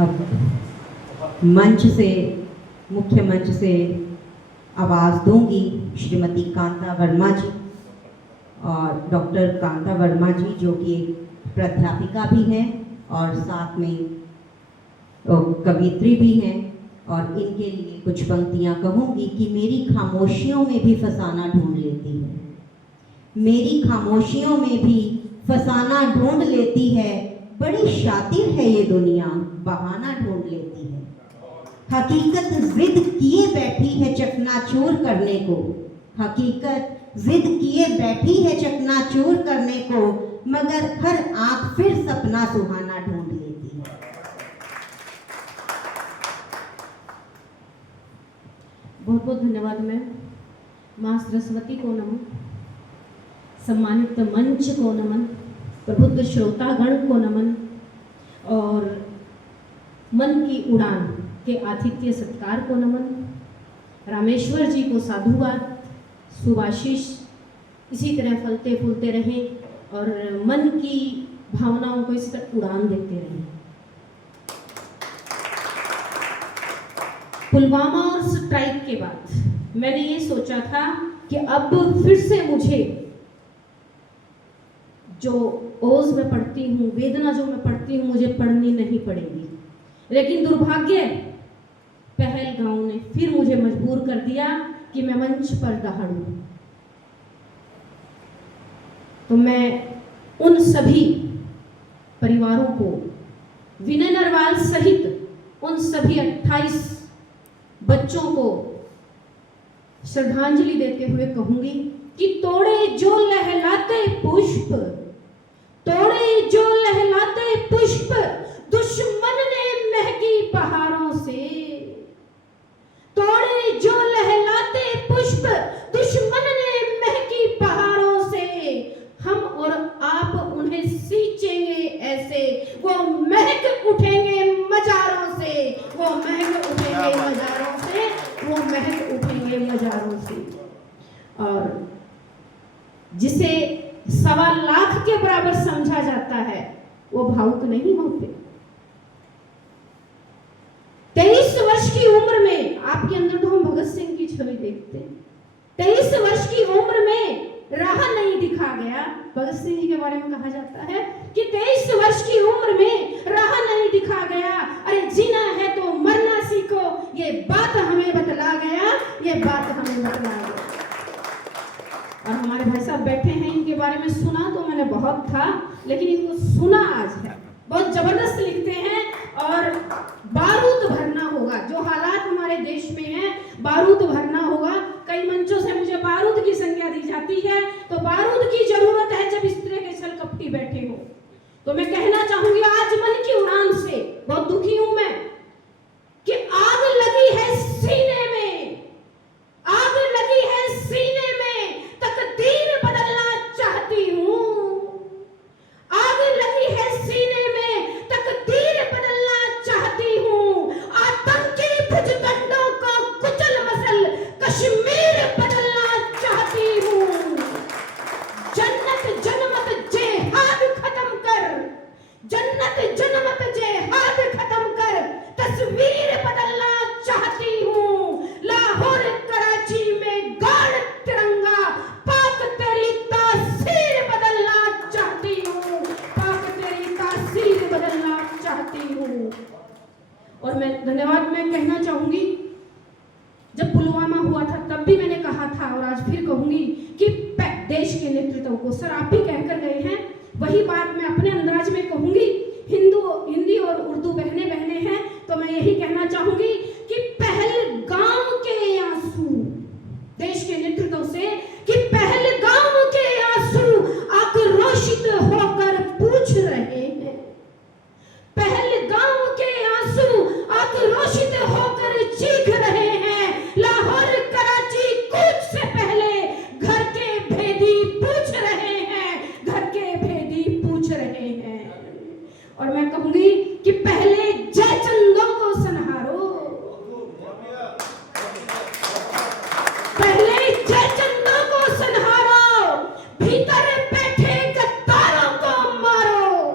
अब मंच से, मुख्य मंच से आवाज़ दूंगी श्रीमती कांता वर्मा जी और डॉक्टर कांता वर्मा जी, जो कि एक प्राध्यापिका भी हैं और साथ में कवियत्री भी हैं। और इनके लिए कुछ पंक्तियाँ कहूँगी कि मेरी खामोशियों में भी फसाना ढूंढ लेती है, मेरी खामोशियों में भी फसाना ढूंढ लेती है, बड़ी शातिर है ये दुनिया, बहाना ढूंढ लेती है। हकीकत जिद किए बैठी है चकनाचूर करने को, हकीकत जिद किए बैठी है चकनाचूर करने को, मगर हर आंख फिर सपना सुहाना ढूंढ लेती है। बहुत बहुत धन्यवाद मैम। माँ सरस्वती को नमन, सम्मानित मंच को नमन, प्रबुद्ध श्रोतागण को नमन और मन की उड़ान के आतिथ्य सत्कार को नमन। रामेश्वर जी को साधुवाद, सुभाशीष इसी तरह फलते फूलते रहें और मन की भावनाओं को इस तरह उड़ान देते रहें। पुलवामा और स्ट्राइक के बाद मैंने ये सोचा था कि अब फिर से मुझे जो ओज में पढ़ती हूँ, वेदना जो मैं पढ़ती हूँ, मुझे पढ़नी नहीं पड़ेगी। लेकिन दुर्भाग्य पहलगांव ने फिर मुझे मजबूर कर दिया कि मैं मंच पर दहाड़ूं। तो मैं उन सभी परिवारों को, विनय नरवाल सहित उन सभी 28 बच्चों को श्रद्धांजलि देते हुए कहूंगी कि तोड़े जो लहलाते पुष्प, तोड़े जो लहलाते पुष्प, दुश्मन ने महकी बहारों से, तोड़े जो लहलाते पुष्प, दुश्मन ने महकी बहारों से, हम और आप उन्हें सींचेंगे ऐसे, वो महक उठेंगे मजारों से, वो महक उठेंगे मजारों से, वो महक उठेंगे मजारों से। और जिसे 1.25 लाख के बराबर समझा जाता है वो भावुक नहीं होते। 23 वर्ष की उम्र में आपके अंदर तो हम भगत सिंह की छवि देखते हैं। 23 वर्ष की उम्र में राह नहीं दिखा गया। भगत सिंह जी के बारे में कहा जाता है कि 23 वर्ष की उम्र में राह नहीं दिखा गया, अरे जीना है तो मरना सीखो, ये बात हमें बतला गया, ये बात हमें बतला गया। और हमारे भाई साहब बैठे हैं, इनके बारे में सुना तो मैंने बहुत था, लेकिन इनको सुना आज है। बहुत जबरदस्त लिखते हैं और बारूद भरना होगा। जो हालात हमारे देश में हैं, बारूद भरना होगा। कई मंचों से मुझे बारूद की संज्ञा दी जाती है, तो बारूद की जरूरत है जब इस तरह के छल कपटी बैठे हो। तो मैं कहना चाहूंगी आज मन की उड़ान से, बहुत दुखी हूं मैं कि आग लगी है सीने में, आग लगी है सीने में, तकदीर बदलना चाहती हूँ। आग लगी है सीने में, तकदीर बदलना चाहती हूँ। आतंकी भुजदंडों को कुचल मसल कश्मीर बदलना चाहती हूँ। जन्नत जनमत जेहाद खत्म कर, जन्नत जनमत जेहाद खत्म कर, तस्वीर बदलना चाहती हूँ। लाहौर कराची में गाड़ तिरंगा, पाक तेरी तासीर बदलना चाहती हूँ, पाक तेरी तासीर बदलना चाहती हूँ। और मैं धन्यवाद मैं कहना चाहूंगी, जब पुलवामा हुआ था तब भी मैंने कहा था और आज फिर कहूंगी कि देश के नेतृत्व को, सर आप भी कहकर गए हैं, वही बात मैं अपने अंदाज में कहूंगी। हिंदी और उर्दू बहने हैं, तो मैं यही कहना चाहूंगी कि पहलगाम के आंसू, देश के नेतृत्व से, कि पहलगाम के आंसू आक्रोशित होकर पूछ रहे हैं, पहलगाम के आंसू आक्रोशित होकर चीख रहे हैं। लाहौर कराची कूच से पहले घर के भेदी पूछ रहे हैं, घर के भेदी पूछ रहे हैं। और मैं कहूंगी कि पहले जयचंदों को संहारो, पहले जयचंदों को संहारो, भीतर बैठे गद्दारों को मारो।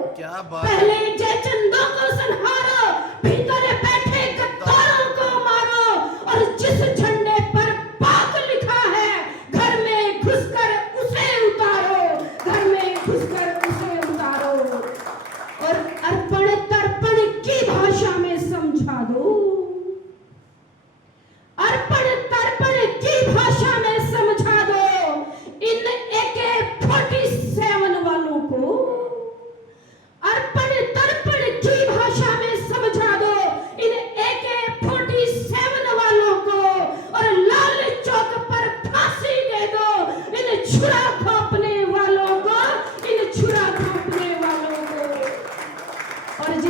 पहले जयचंदों को संहारो, भीतर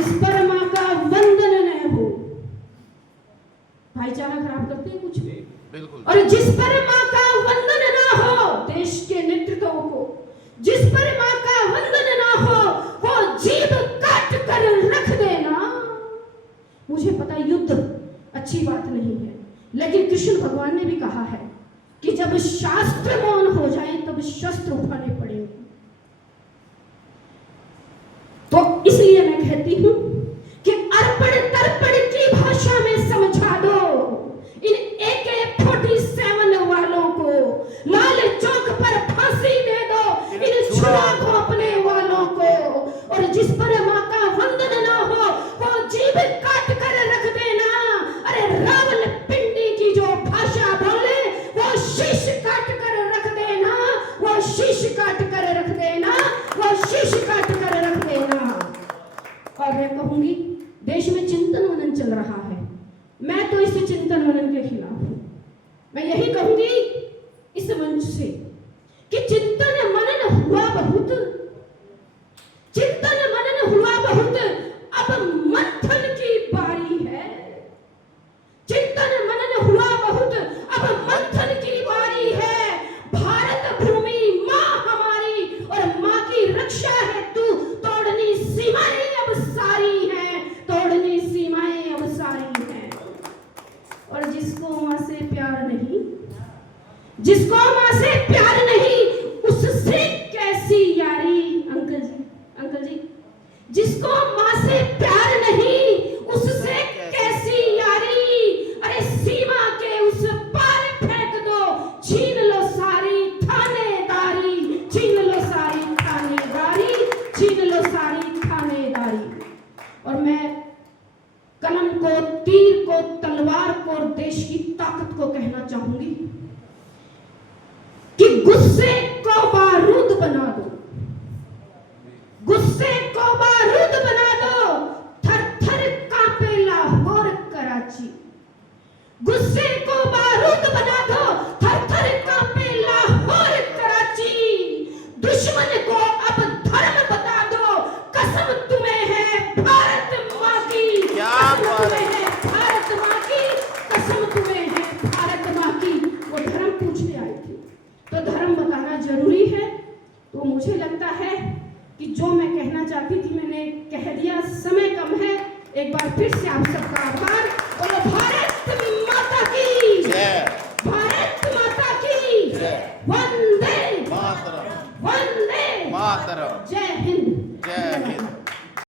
जिस पर माँ का वंदन न हो। भाईचारा खराब करते हैं कुछ, बिल्कुल। और जिस पर माँ का वंदन ना हो देश के नेतृत्व को, जिस पर माँ का वंदन ना हो वो जीभ काट कर रख देना। मुझे पता युद्ध अच्छी बात नहीं है, लेकिन कृष्ण भगवान ने भी कहा है कि जब शास्त्र मौन हो जाए तब शस्त्र उठाने पड़ेंगे। तो इसलिए मैं कहती हूं कि अर्पण तर्पण की भाषा में समझा दो इन AK-47 वालों को, लाल चौक पर फांसी दे दो इन छुरा घोंपने वालों को, और जिस पर माँ का वंदन ना हो वो जीभ काट कर रख देना। अरे रावलपिंडी की जो भाषा बोले वो शीश काट कर रख देना, वो शीश काट कर रख देना, वो शीश काट कर रख देना। और मैं कहूंगी देश में चिंतन मनन चल रहा है, मैं तो इस चिंतन मनन के खिलाफ हूं। मैं यही कहूंगी इस मंच से कि चिंतन मनन हुआ बहुत, चिंतन मनन हुआ बहुत, अब मंथन की बारी है। चिंतन मनन हुआ बहुत, अब मंथन की बारी है। भारत भूमि माँ हमारी और माँ की रक्षा हेतु तोड़नी सीमाएं अब सारी हैं, तोड़नी सीमाएं अब सारी हैं। और जिसको माँ से प्यार नहीं, जिसको माँ से प्यार नहीं उससे कैसी यारी। अंकल जी जिसको माँ से प्यार नहीं उससे कैसी यारी। अरे सीमा के उस पार फेंक दो, छीन लो सारी थानेदारी, छीन लो सारी थानेदारी, छीन लो सारी थानेदारी। और मैं कलम को, तीर को, तलवार को और देश की ताकत को कहना चाहूंगी कि गुस्से को बारूद बना दो, गुस्से को बारूद बना दो, थर थर कांपे लाहौर कराची। गुस्से को बारूद बना दो, थर थर कांपे लाहौर कराची। दुश्मन को